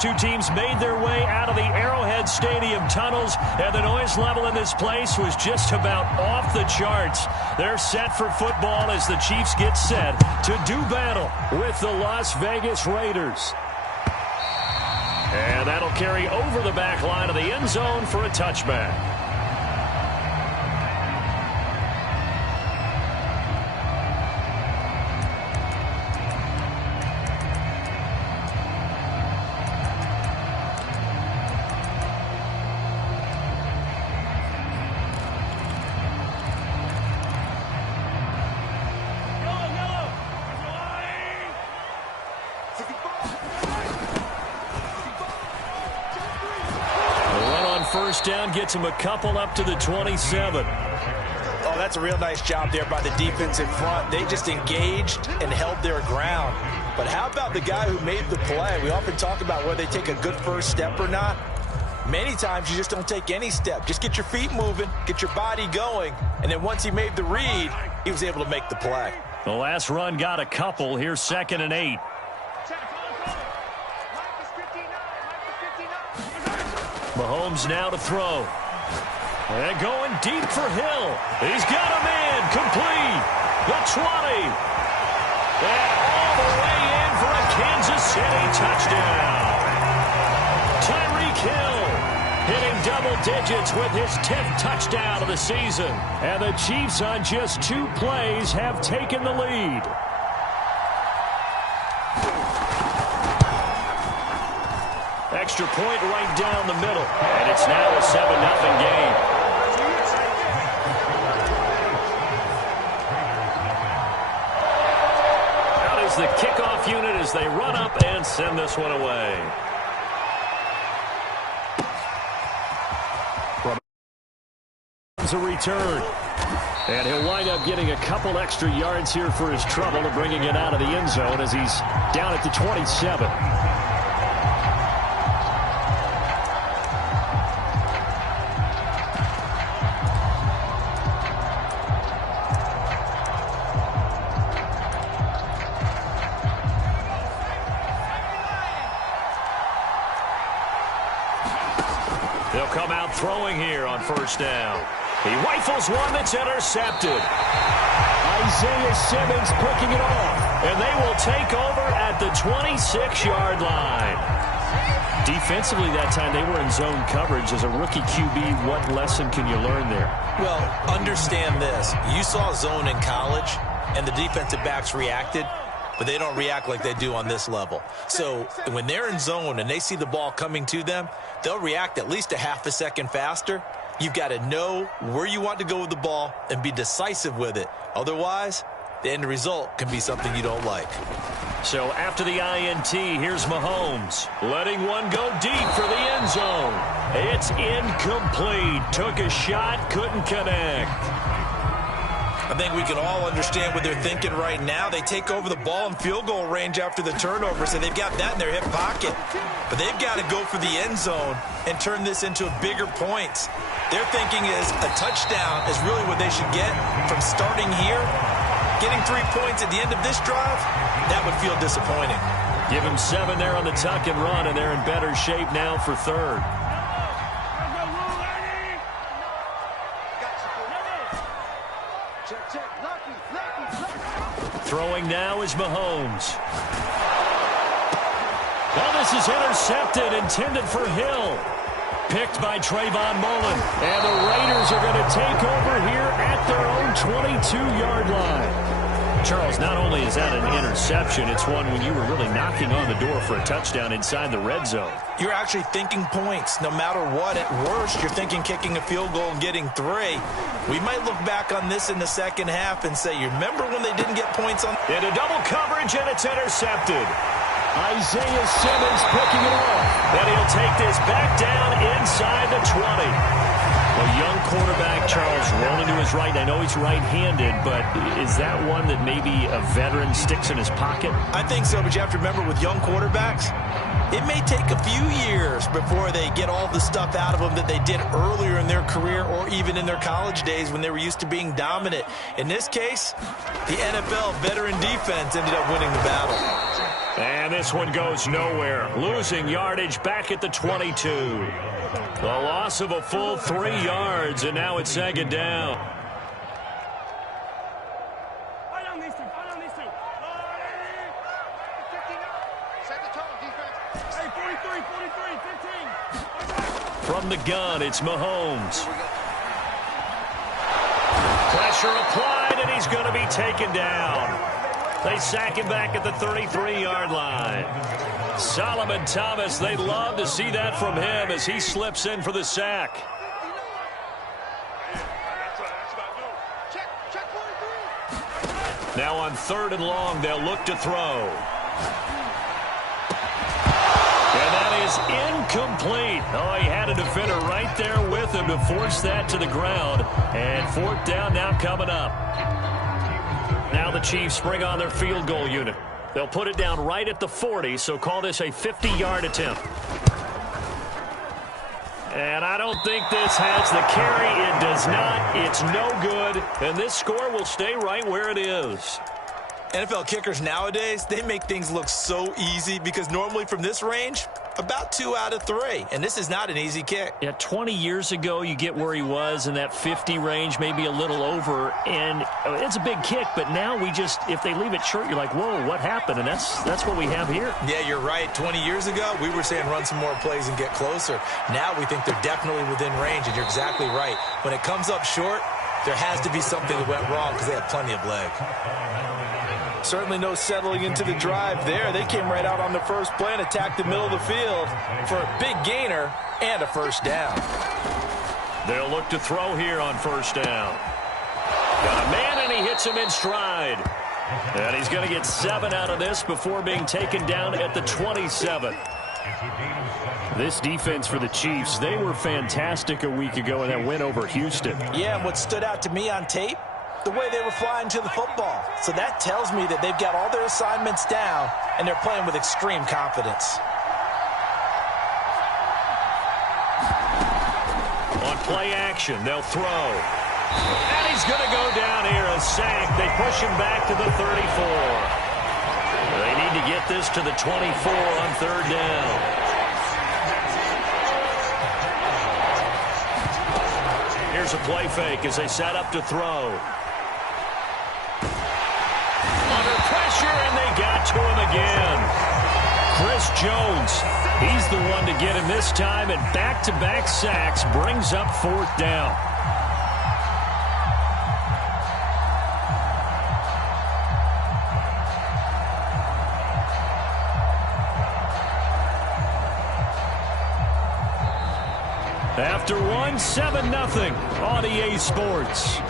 Two teams made their way out of the Arrowhead Stadium tunnels, and the noise level in this place was just about off the charts. They're set for football as the Chiefs get set to do battle with the Las Vegas Raiders. And that'll carry over the back line of the end zone for a touchback. First down gets him a couple up to the 27. Oh, that's a real nice job there by the defensive front. They just engaged and held their ground. But how about the guy who made the play? We often talk about whether they take a good first step or not. Many times you just don't take any step. Just get your feet moving, get your body going, and then once he made the read, he was able to make the play. The last run got a couple. Here's 2nd and 8. Mahomes now to throw. And going deep for Hill. He's got a man complete. The 20. And all the way in for a Kansas City touchdown. Tyreek Hill hitting double digits with his 10th touchdown of the season. And the Chiefs on just 2 plays have taken the lead. Extra point right down the middle. And it's now a 7-0 game. Out is the kickoff unit as they run up and send this one away. A return. And he'll wind up getting a couple extra yards here for his trouble of bringing it out of the end zone as he's down at the 27. They'll come out throwing here on first down. He rifles one that's intercepted. Isaiah Simmons picking it off. And they will take over at the 26-yard line. Defensively that time they were in zone coverage. As a rookie QB, what lesson can you learn there? Well, understand this. You saw zone in college, and the defensive backs reacted, but they don't react like they do on this level. So when they're in zone and they see the ball coming to them, they'll react at least a half a second faster. You've got to know where you want to go with the ball and be decisive with it. Otherwise, the end result can be something you don't like. So after the INT, here's Mahomes. Letting one go deep for the end zone. It's incomplete. Took a shot, couldn't connect. I think we can all understand what they're thinking right now. They take over the ball in field goal range after the turnover, so they've got that in their hip pocket. But they've got to go for the end zone and turn this into bigger points. Their thinking is a touchdown is really what they should get from starting here. Getting 3 points at the end of this drive, that would feel disappointing. Give them 7 there on the tuck and run, and they're in better shape now for third. Throwing now is Mahomes. Well, this is intercepted, intended for Hill. Picked by Trayvon Mullen. And the Raiders are going to take over here at their own 22-yard line. Charles, not only is that an interception, it's one when you were really knocking on the door for a touchdown inside the red zone. You're actually thinking points. No matter what, at worst, you're thinking kicking a field goal and getting 3. We might look back on this in the second half and say, you remember when they didn't get points on? Into double coverage, and it's intercepted. Isaiah Simmons picking it off. And he'll take this back down inside the 20. A young quarterback, Charles, rolling to his right. I know he's right-handed, but is that one that maybe a veteran sticks in his pocket? I think so, but you have to remember with young quarterbacks, it may take a few years before they get all the stuff out of them that they did earlier in their career or even in their college days when they were used to being dominant. In this case, the NFL veteran defense ended up winning the battle. And this one goes nowhere. Losing yardage back at the 22. The loss of a full 3 yards, and now it's second down. From the gun, it's Mahomes. Pressure applied, and he's going to be taken down. They sack him back at the 33-yard line. Solomon Thomas, they'd love to see that from him as he slips in for the sack. Now on 3rd and long, they'll look to throw. And that is incomplete. Oh, he had a defender right there with him to force that to the ground. And 4th down now coming up. Now the Chiefs bring on their field goal unit. They'll put it down right at the 40, so call this a 50-yard attempt. And I don't think this has the carry. It does not. It's no good. And this score will stay right where it is. NFL kickers nowadays, they make things look so easy because normally from this range, about 2 out of 3. And this is not an easy kick. Yeah, 20 years ago, you get where he was in that 50 range, maybe a little over. And it's a big kick, but now we just, if they leave it short, you're like, whoa, what happened? And that's what we have here. Yeah, you're right. 20 years ago, we were saying run some more plays and get closer. Now we think they're definitely within range, and you're exactly right. When it comes up short, there has to be something that went wrong because they have plenty of leg. Certainly no settling into the drive there. They came right out on the first play and attacked the middle of the field for a big gainer and a first down. They'll look to throw here on first down. Got a man, and he hits him in stride. And he's going to get 7 out of this before being taken down at the 27. This defense for the Chiefs, they were fantastic a week ago in that win over Houston. Yeah, and what stood out to me on tape, the way they were flying to the football. So that tells me that they've got all their assignments down, and they're playing with extreme confidence. On play action, they'll throw. And he's going to go down here, a sack. They push him back to the 34. They need to get this to the 24 on 3rd down. Here's a play fake as they set up to throw. Under pressure, and they got to him again. Chris Jones, he's the one to get him this time, and back-to-back sacks brings up 4th down. After one, 7-0 on EA Sports.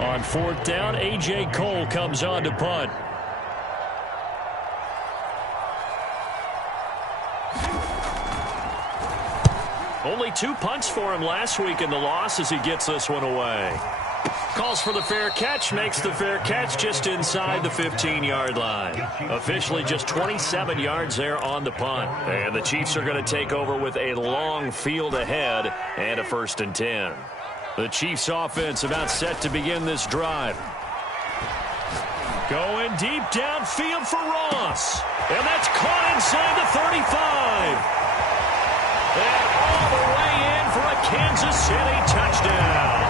On 4th down, A.J. Cole comes on to punt. Only 2 punts for him last week in the loss as he gets this one away. Calls for the fair catch, makes the fair catch just inside the 15-yard line. Officially just 27 yards there on the punt. And the Chiefs are going to take over with a long field ahead and a 1st and 10. The Chiefs offense about set to begin this drive. Going deep downfield for Ross. And that's caught inside the 35. And all the way in for a Kansas City touchdown.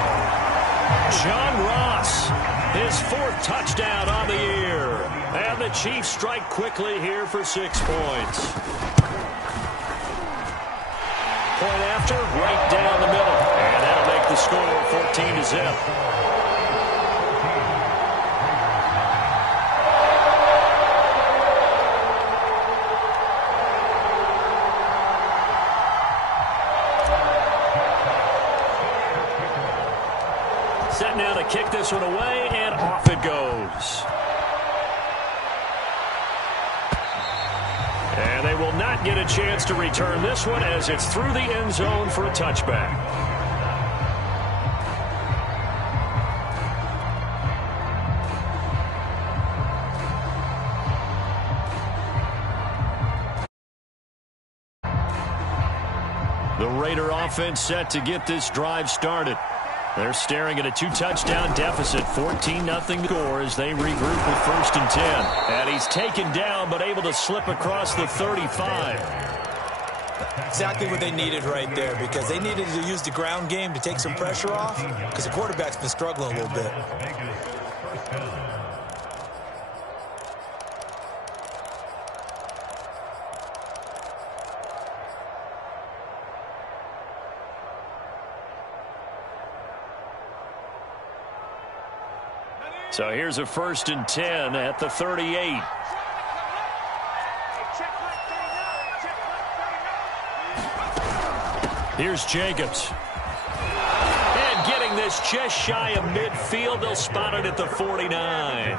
John Ross, his 4th touchdown on the year. And the Chiefs strike quickly here for 6 points. Point after, right down the middle. And that'll make the score 14-0. Set now to kick this one away, and off it goes. And they will not get a chance to return this one as it's through the end zone for a touchback. The Raider offense set to get this drive started. They're staring at a 2-touchdown deficit, 14-0 score as they regroup with 1st and 10. And he's taken down but able to slip across the 35. Exactly what they needed right there, because they needed to use the ground game to take some pressure off, because the quarterback's been struggling a little bit. So here's a 1st and 10 at the 38. Here's Jacobs. And getting this just shy of midfield. They'll spot it at the 49.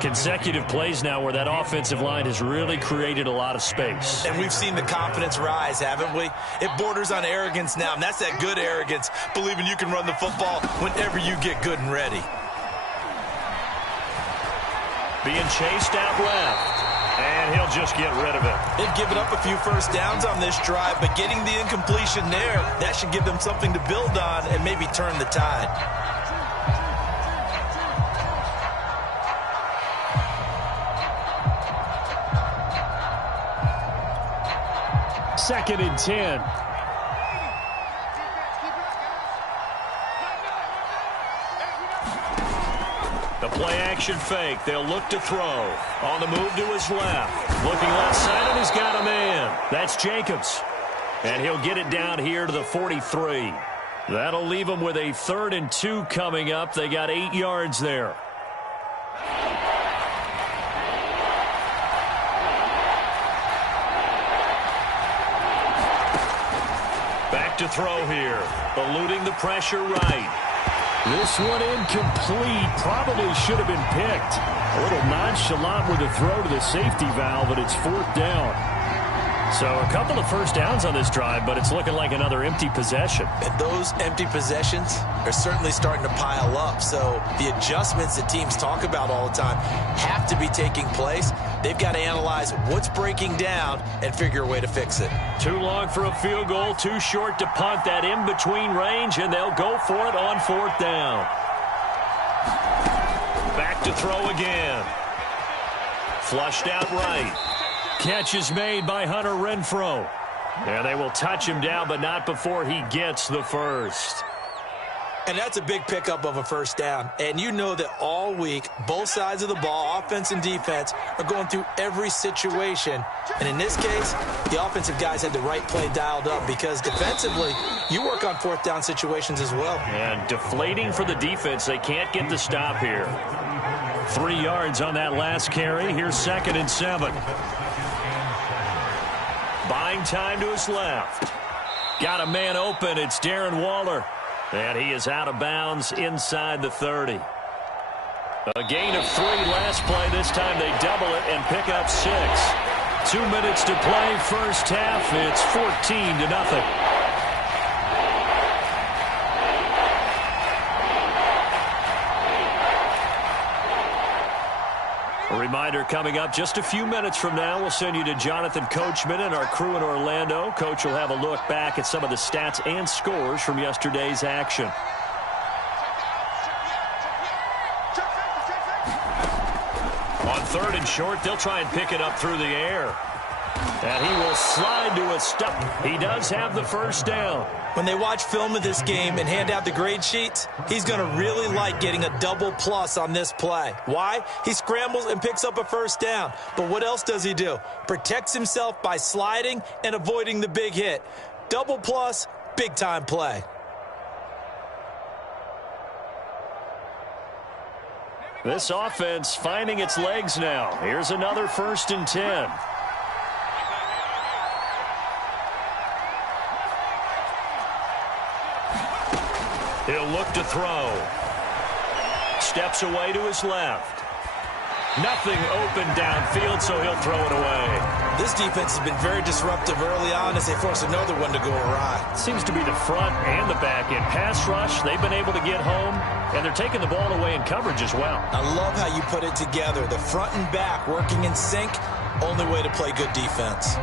Consecutive plays now where that offensive line has really created a lot of space. And we've seen the confidence rise, haven't we? It borders on arrogance now, and that's that good arrogance, believing you can run the football whenever you get good and ready. Being chased out left, and he'll just get rid of it. They've given up a few first downs on this drive, but getting the incompletion there, that should give them something to build on and maybe turn the tide. Second and 10. The play-action fake. They'll look to throw. On the move to his left. Looking left side, and he's got a man. That's Jacobs. And he'll get it down here to the 43. That'll leave him with a 3rd and 2 coming up. They got 8 yards there. Back to throw here. Eluding the pressure right. This one incomplete. Probably should have been picked. A little nonchalant with the throw to the safety valve, but it's 4th down. So a couple of first downs on this drive, but it's looking like another empty possession. And those empty possessions are certainly starting to pile up. So the adjustments that teams talk about all the time have to be taking place. They've got to analyze what's breaking down and figure a way to fix it. Too long for a field goal, too short to punt. That in-between range, and they'll go for it on 4th down. Back to throw again. Flushed out right. Catch is made by Hunter Renfrow. And they will touch him down, but not before he gets the first. And that's a big pickup of a first down. And you know that all week, both sides of the ball, offense and defense, are going through every situation. And in this case, the offensive guys had the right play dialed up, because defensively, you work on 4th down situations as well. And deflating for the defense. They can't get the stop here. 3 yards on that last carry. Here's 2nd and 7. Buying time to his left. Got a man open. It's Darren Waller. And he is out of bounds inside the 30. A gain of 3 last play. This time they double it and pick up 6. 2 minutes to play first half. It's 14-0. A reminder coming up just a few minutes from now, we'll send you to Jonathan Coachman and our crew in Orlando. Coach will have a look back at some of the stats and scores from yesterday's action. On 3rd and short, they'll try and pick it up through the air. And he will slide to a stop. He does have the first down. When they watch film of this game and hand out the grade sheets, he's going to really like getting a double plus on this play. Why? He scrambles and picks up a first down. But what else does he do? Protects himself by sliding and avoiding the big hit. Double plus, big-time play. This offense finding its legs now. Here's another 1st and 10. He'll look to throw. Steps away to his left. Nothing open downfield, so he'll throw it away. This defense has been very disruptive early on as they force another one to go awry. Seems to be the front and the back end. Pass rush, they've been able to get home, and they're taking the ball away in coverage as well. I love how you put it together. The front and back working in sync, only way to play good defense.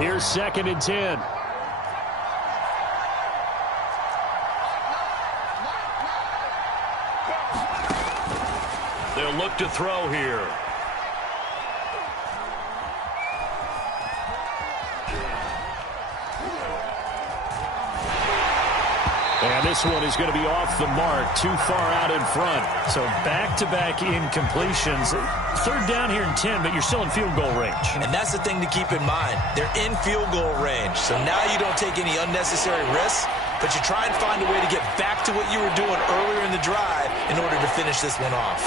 Here's 2nd and 10. They'll look to throw here. And this one is going to be off the mark, too far out in front. So back-to-back incompletions. 3rd down here and 10, but you're still in field goal range. And that's the thing to keep in mind. They're in field goal range. So now you don't take any unnecessary risks, but you try and find a way to get back to what you were doing earlier in the drive in order to finish this one off.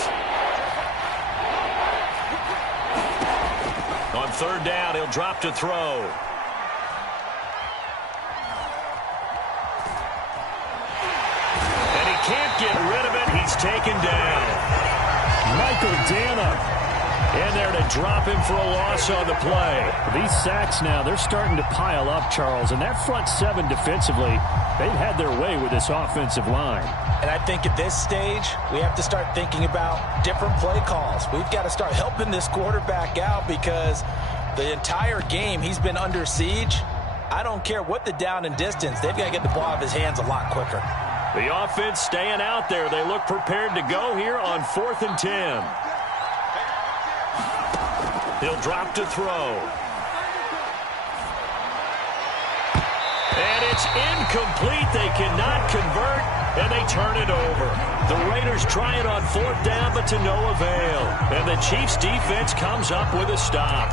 On 3rd down, he'll drop to throw. Can't get rid of it. He's taken down. Michael Dana in there to drop him for a loss on the play. These sacks now, they're starting to pile up, Charles. And that front 7 defensively, they've had their way with this offensive line. And I think at this stage, we have to start thinking about different play calls. We've got to start helping this quarterback out because the entire game he's been under siege. I don't care what the down and distance. They've got to get the ball out of his hands a lot quicker. The offense staying out there. They look prepared to go here on 4th and 10. He'll drop to throw. And it's incomplete. They cannot convert, and they turn it over. The Raiders try it on 4th down, but to no avail. And the Chiefs defense comes up with a stop.